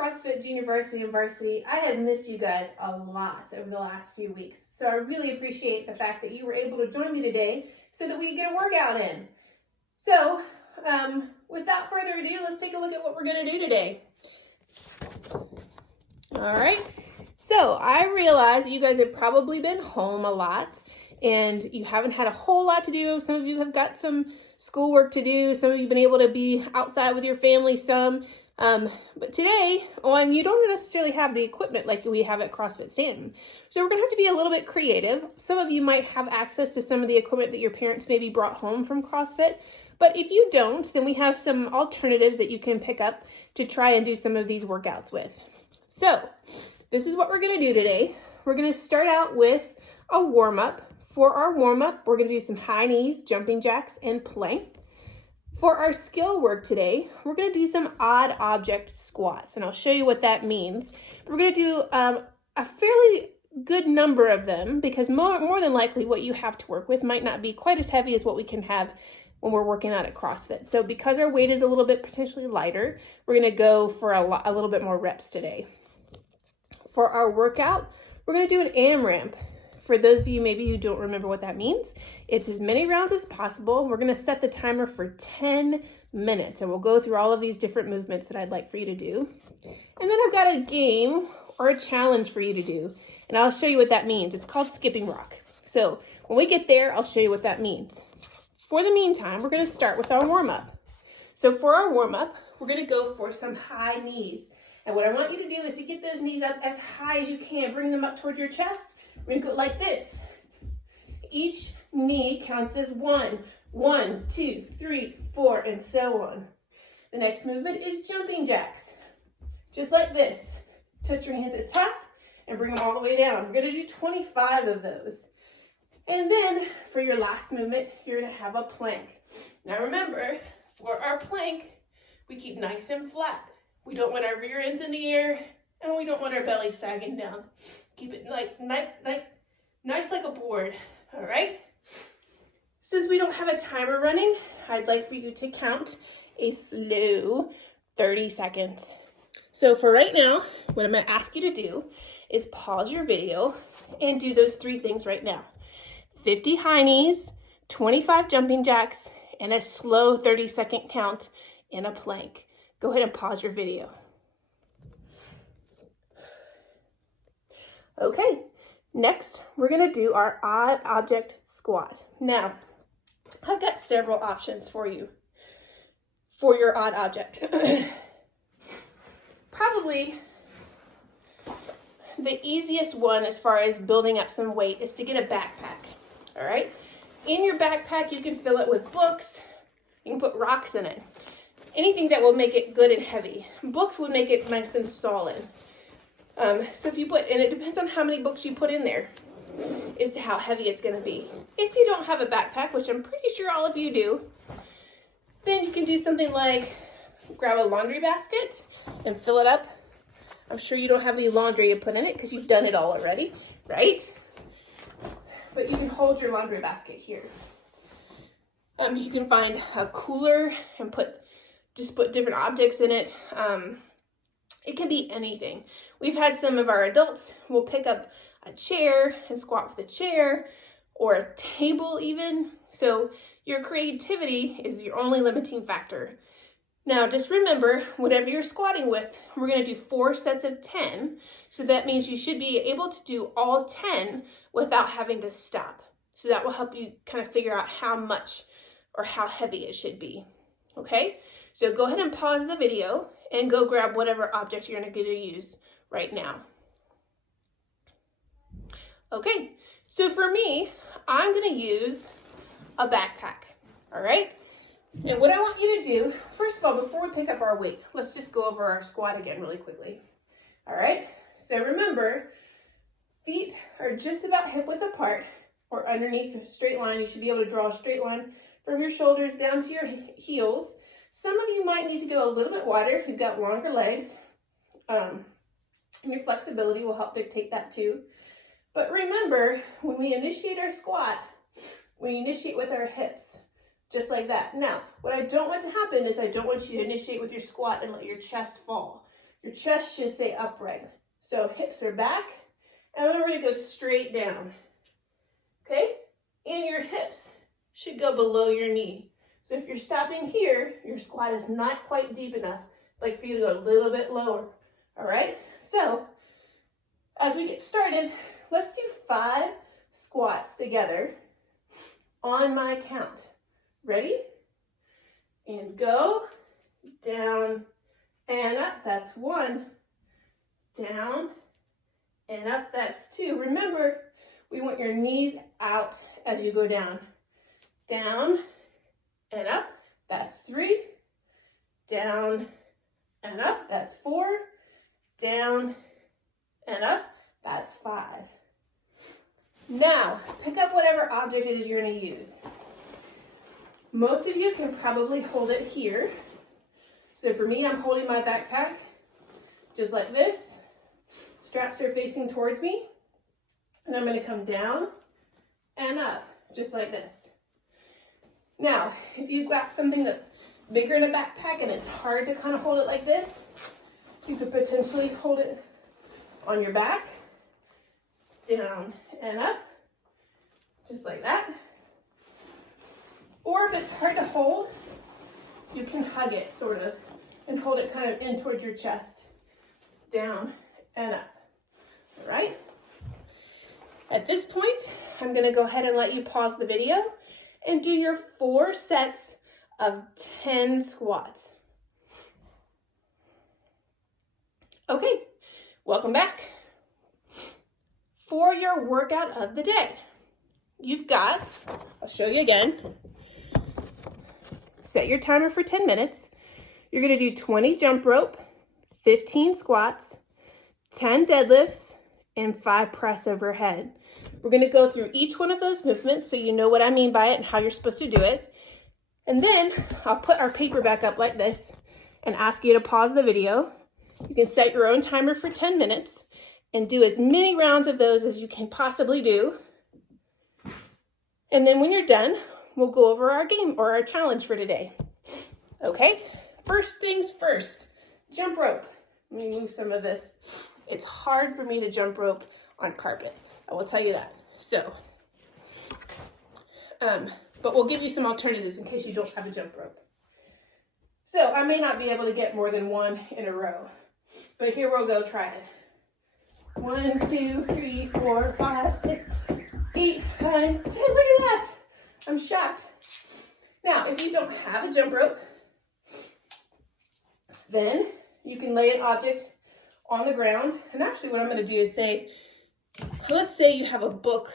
CrossFit Junior Varsity and Varsity, I have missed you guys a lot over the last few weeks. So I really appreciate the fact that you were able to join me today so that we can get a workout in. So without further ado, let's take a look at what we're going to do today. All right. So I realize that you guys have probably been home a lot and you haven't had a whole lot to do. Some of you have got some schoolwork to do. Some of you have been able to be outside with your family some. But today, and you don't necessarily have the equipment like we have at CrossFit Stanton. So we're going to have to be a little bit creative. Some of you might have access to some of the equipment that your parents maybe brought home from CrossFit. But if you don't, then we have some alternatives that you can pick up to try and do some of these workouts with. So this is what we're going to do today. We're going to start out with a warm-up. For our warm-up, we're going to do some high knees, jumping jacks, and plank. For our skill work today, we're going to do some odd object squats, and I'll show you what that means. We're going to do a fairly good number of them because more than likely what you have to work with might not be quite as heavy as what we can have when we're working out at CrossFit. So because our weight is a little bit potentially lighter, we're going to go for a little bit more reps today. For our workout, we're going to do an AMRAP. For those of you maybe who don't remember what that means, it's as many rounds as possible. We're going to set the timer for 10 minutes, and we'll go through all of these different movements that I'd like for you to do. And then I've got a game or a challenge for you to do, and I'll show you what that means. It's called skipping rock. So when we get there, I'll show you what that means. For the meantime, we're going to start with our warm-up. So for our warm-up, we're going to go for some high knees. And what I want you to do is to get those knees up as high as you can. Bring them up towards your chest. We're going to go like this. Each knee counts as 1, 1, 2, 3, 4, and so on. The next movement is jumping jacks. Just like this. Touch your hands at the top and bring them all the way down. We're going to do 25 of those. And then for your last movement, you're going to have a plank. Now remember, for our plank, we keep nice and flat. We don't want our rear ends in the air, and we don't want our belly sagging down. Keep it nice like a board, all right? Since we don't have a timer running, I'd like for you to count a slow 30 seconds. So for right now, what I'm gonna ask you to do is pause your video and do those 3 things right now. 50 high knees, 25 jumping jacks, and a slow 30-second count in a plank. Go ahead and pause your video. Okay, next we're gonna do our odd object squat. Now, I've got several options for you for your odd object. Probably the easiest one as far as building up some weight is to get a backpack, all right? In your backpack, you can fill it with books. You can put rocks in it. Anything that will make it good and heavy. Books would make it nice and solid. So if you put, and it depends on how many books you put in there as to how heavy it's going to be. If you don't have a backpack, which I'm pretty sure all of you do, then you can do something like grab a laundry basket and fill it up. I'm sure you don't have any laundry to put in it because you've done it all already, right? But you can hold your laundry basket here. You can find a cooler and just put different objects in it. It can be anything. We've had some of our adults will pick up a chair and squat with a chair or a table even. So your creativity is your only limiting factor. Now just remember, whatever you're squatting with, we're going to do 4 sets of 10. So that means you should be able to do all 10 without having to stop. So that will help you kind of figure out how much or how heavy it should be. Okay? So go ahead and pause the video and go grab whatever object you're going to use right now. Okay, so for me, I'm going to use a backpack, all right? And what I want you to do, first of all, before we pick up our weight, let's just go over our squat again really quickly. All right, so remember, feet are just about hip width apart or underneath a straight line. You should be able to draw a straight line from your shoulders down to your heels. Some of you might need to go a little bit wider if you've got longer legs. And your flexibility will help dictate that too. But remember, when we initiate our squat, we initiate with our hips, just like that. Now, what I don't want to happen is I don't want you to initiate with your squat and let your chest fall. Your chest should stay upright. So hips are back, and then we're gonna go straight down, okay? And your hips should go below your knee. So if you're stopping here, your squat is not quite deep enough. Like for you to go a little bit lower, all right? So as we get started, let's do 5 squats together on my count. Ready? And go, down and up, that's 1. Down and up, that's 2. Remember, we want your knees out as you go down. Down and up, that's 3. Down and up, that's 4. Down and up, that's 5. Now, pick up whatever object it is you're going to use. Most of you can probably hold it here. So for me, I'm holding my backpack just like this. Straps are facing towards me. And I'm going to come down and up, just like this. Now, if you've got something that's bigger in a backpack and it's hard to kind of hold it like this, you could potentially hold it on your back, down and up, just like that. Or if it's hard to hold, you can hug it, sort of, and hold it kind of in towards your chest, down and up, all right? At this point, I'm gonna go ahead and let you pause the video and do your 4 sets of 10 squats. Okay, welcome back. For your workout of the day, you've got, I'll show you again, set your timer for 10 minutes. You're gonna do 20 jump rope, 15 squats, 10 deadlifts, and 5 press overhead. We're gonna go through each one of those movements so you know what I mean by it and how you're supposed to do it. And then I'll put our paper back up like this and ask you to pause the video. You can set your own timer for 10 minutes and do as many rounds of those as you can possibly do. And then when you're done, we'll go over our game or our challenge for today. Okay, first things first, jump rope. Let me move some of this. It's hard for me to jump rope on carpet, I will tell you that. So, but we'll give you some alternatives in case you don't have a jump rope. So I may not be able to get more than 1 in a row, but here we'll go, try it. 1, 2, 3, 4, 5, 6, 8, 9, 10, look at that. I'm shocked. Now, if you don't have a jump rope, then you can lay an object on the ground. And actually what I'm gonna do is say, let's say you have a book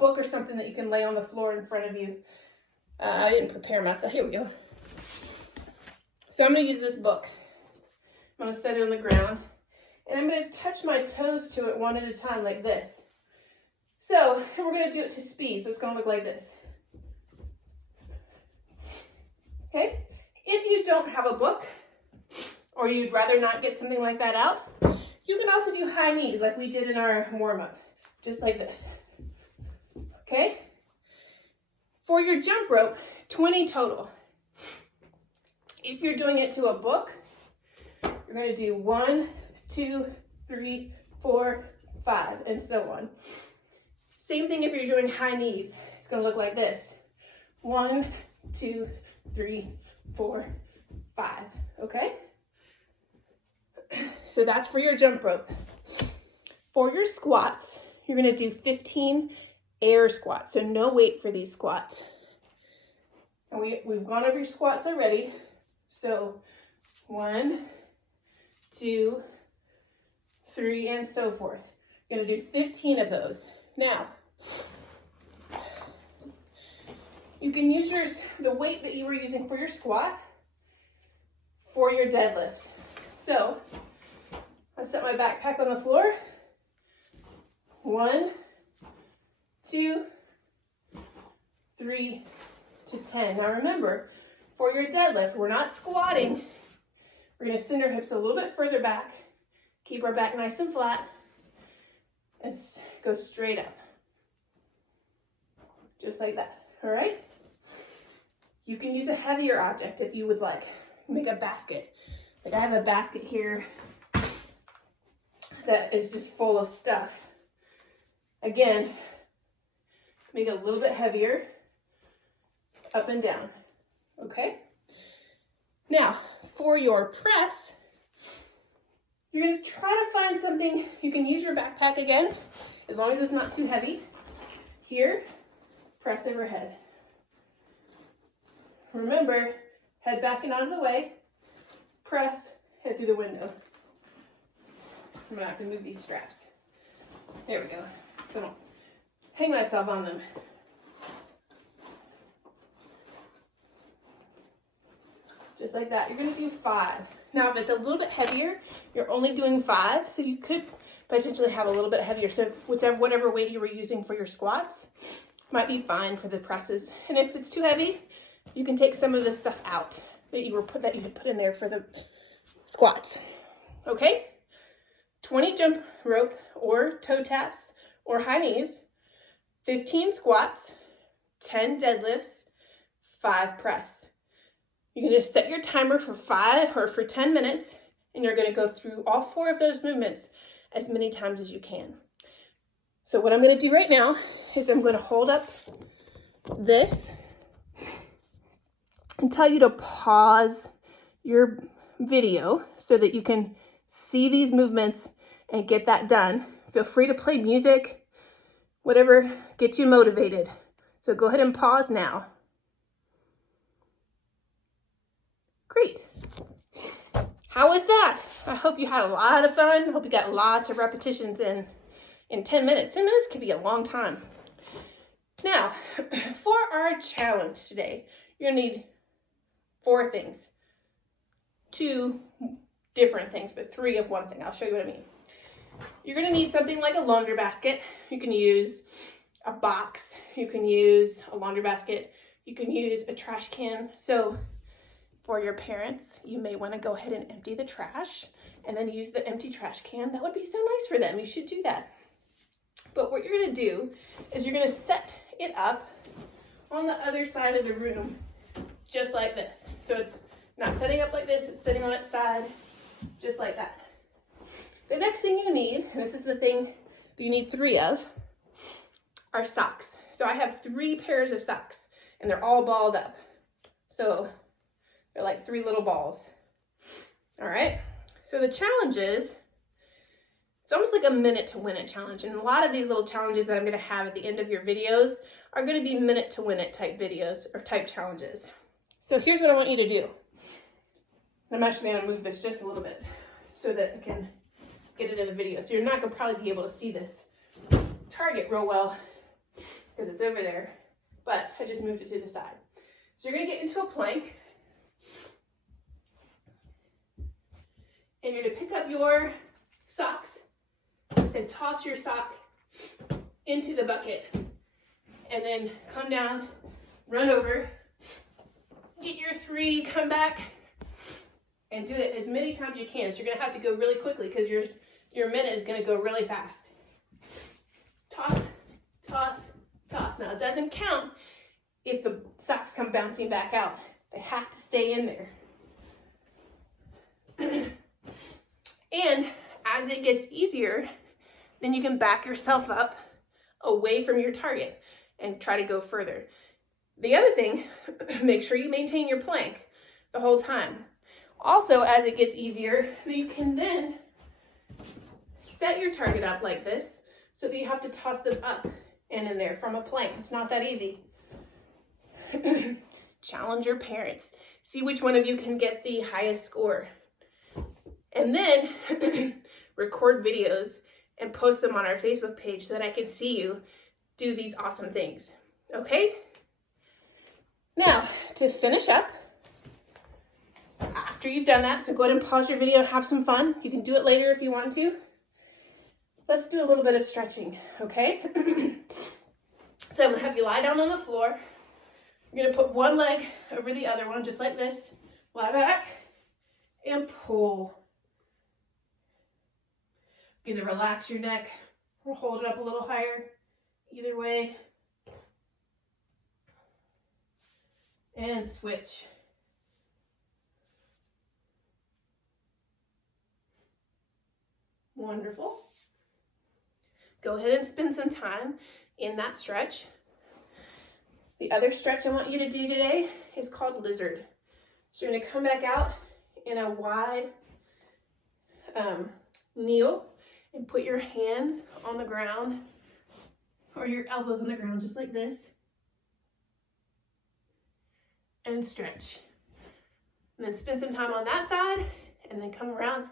or something that you can lay on the floor in front of you. I didn't prepare myself. Here we go. So I'm going to use this book. I'm going to set it on the ground, and I'm going to touch my toes to it one at a time like this. So, and we're going to do it to speed, so it's going to look like this. Okay? If you don't have a book, or you'd rather not get something like that out, you can also do high knees like we did in our warm-up, just like this. Okay? For your jump rope, 20 total. If you're doing it to a book, you're going to do 1, 2, 3, 4, 5, and so on. Same thing if you're doing high knees. It's going to look like this. 1, 2, 3, 4, 5. Okay? So that's for your jump rope. For your squats, you're going to do 15 air squats, so no weight for these squats. And we've gone over your squats already. So 1, 2, 3, and so forth. You're going to do 15 of those. Now, you can use the weight that you were using for your squat for your deadlift. So I set my backpack on the floor. 1, 2, 3 to 10. Now remember, for your deadlift, we're not squatting. We're going to send our hips a little bit further back, keep our back nice and flat, and go straight up. Just like that, all right? You can use a heavier object if you would like. Make a basket. Like I have a basket here that is just full of stuff. Again, make it a little bit heavier, up and down, okay? Now, for your press, you're gonna try to find something, you can use your backpack again, as long as it's not too heavy. Here, press overhead. Remember, head back and out of the way, press, head through the window. I'm gonna have to move these straps. There we go, so I don't hang myself on them. Just like that, you're gonna do 5. Now, if it's a little bit heavier, you're only doing 5, so you could potentially have a little bit heavier. So whatever weight you were using for your squats might be fine for the presses. And if it's too heavy, you can take some of this stuff out that you had put in there for the squats. Okay? 20 jump rope or toe taps or high knees, 15 squats, 10 deadlifts, 5 press. You're going to set your timer for 5 or for 10 minutes, and you're going to go through all 4 of those movements as many times as you can. So what I'm going to do right now is I'm going to hold up this and tell you to pause your video so that you can see these movements and get that done. Feel free to play music, whatever gets you motivated. So go ahead and pause now. Great. How was that? I hope you had a lot of fun. I hope you got lots of repetitions in 10 minutes. 10 minutes can be a long time. Now, for our challenge today, you're gonna need 4 things. 2 different things, but 3 of one thing. I'll show you what I mean. You're gonna need something like a laundry basket. You can use a box. You can use a laundry basket. You can use a trash can. So for your parents, you may want to go ahead and empty the trash and then use the empty trash can. That would be so nice for them. You should do that. But what you're going to do is you're going to set it up on the other side of the room, just like this. So it's not setting up like this, it's sitting on its side, just like that. The next thing you need, and this is the thing that you need 3 of, are socks. So I have 3 pairs of socks, and they're all balled up. So they're like 3 little balls. All right, so the challenge is, it's almost like a minute to win it challenge. And a lot of these little challenges that I'm gonna have at the end of your videos are gonna be minute to win it type videos or type challenges. So here's what I want you to do. I'm actually gonna move this just a little bit so that I can get it in the video. So you're not gonna probably be able to see this target real well because it's over there, but I just moved it to the side. So you're gonna get into a plank, and you're gonna pick up your socks and toss your sock into the bucket, and then come down, run over, get your 3, come back, and do it as many times as you can. So you're gonna have to go really quickly because your minute is gonna go really fast. Toss, toss, toss. Now it doesn't count if the socks come bouncing back out. They have to stay in there. And as it gets easier, then you can back yourself up away from your target and try to go further. The other thing, make sure you maintain your plank the whole time. Also, as it gets easier, you can then set your target up like this so that you have to toss them up and in there from a plank. It's not that easy. Challenge your parents. See which one of you can get the highest score. And then record videos and post them on our Facebook page so that I can see you do these awesome things. Okay? Now, to finish up, after you've done that, so go ahead and pause your video and have some fun. You can do it later if you want to. Let's do a little bit of stretching, okay? So I'm gonna have you lie down on the floor. You're gonna put one leg over the other one, just like this. Lie back and pull. Either relax your neck or hold it up a little higher. Either way. And switch. Wonderful. Go ahead and spend some time in that stretch. The other stretch I want you to do today is called lizard. So you're going to come back out in a wide kneel and put your hands on the ground or your elbows on the ground just like this and stretch. And then spend some time on that side and then come around.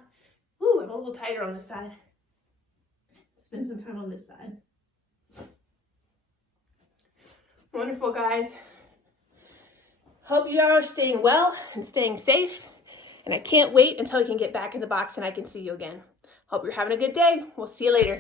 Ooh, I'm a little tighter on this side. Spend some time on this side. Wonderful, guys. Hope you are staying well and staying safe. And I can't wait until you can get back in the box and I can see you again. Hope you're having a good day. We'll see you later.